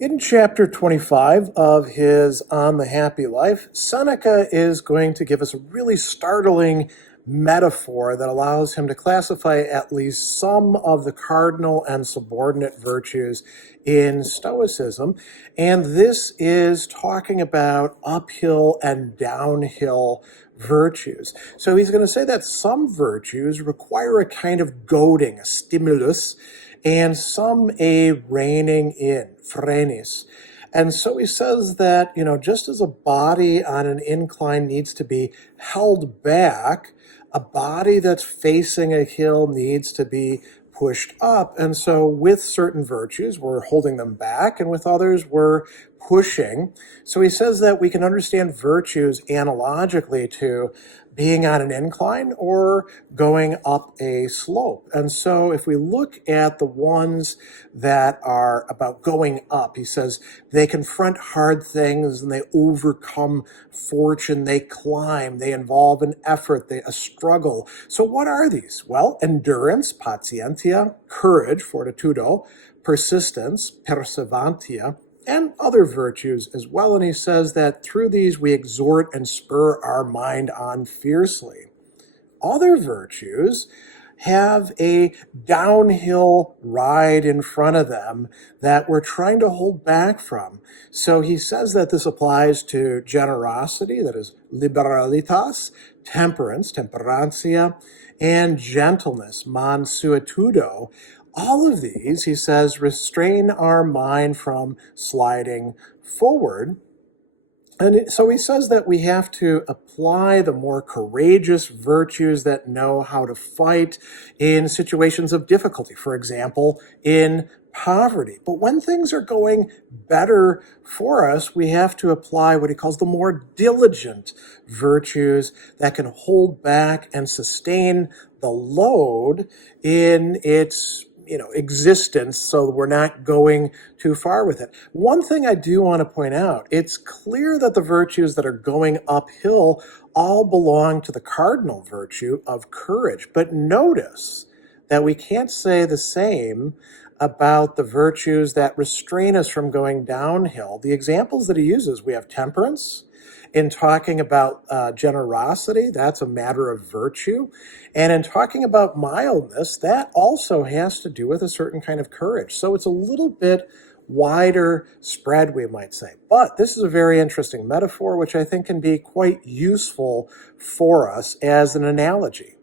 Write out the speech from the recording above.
In chapter 25 of his On the Happy Life, Seneca is going to give us a really startling metaphor that allows him to classify at least some of the cardinal and subordinate virtues in Stoicism. And this is talking about uphill and downhill virtues. So he's going to say that some virtues require a kind of goading, a stimulus, and some a reining in, frenis. And so he says that, just as a body on an incline needs to be held back, a body that's facing a hill needs to be pushed up. And so with certain virtues, we're holding them back, and with others, we're pushing. So he says that we can understand virtues analogically to being on an incline or going up a slope. And so if we look at the ones that are about going up, he says they confront hard things and they overcome fortune, they climb, they involve an effort, a struggle. So what are these? Well, endurance, patientia, courage, fortitudo, persistence, perseverantia, and other virtues as well. And he says that through these we exhort and spur our mind on fiercely. Other virtues have a downhill ride in front of them that we're trying to hold back from. So he says that this applies to generosity, that is liberalitas, temperance, temperantia, and gentleness, mansuetudo. All of these, he says, restrain our mind from sliding forward. And so he says that we have to apply the more courageous virtues that know how to fight in situations of difficulty, for example, in poverty. But when things are going better for us, we have to apply what he calls the more diligent virtues that can hold back and sustain the load in its existence, so we're not going too far with it. One thing I do want to point out, it's clear that the virtues that are going uphill all belong to the cardinal virtue of courage. But notice that we can't say the same about the virtues that restrain us from going downhill. The examples that he uses, we have temperance. In talking about generosity, that's a matter of virtue. And in talking about mildness, that also has to do with a certain kind of courage. So it's a little bit wider spread, we might say. But this is a very interesting metaphor, which I think can be quite useful for us as an analogy.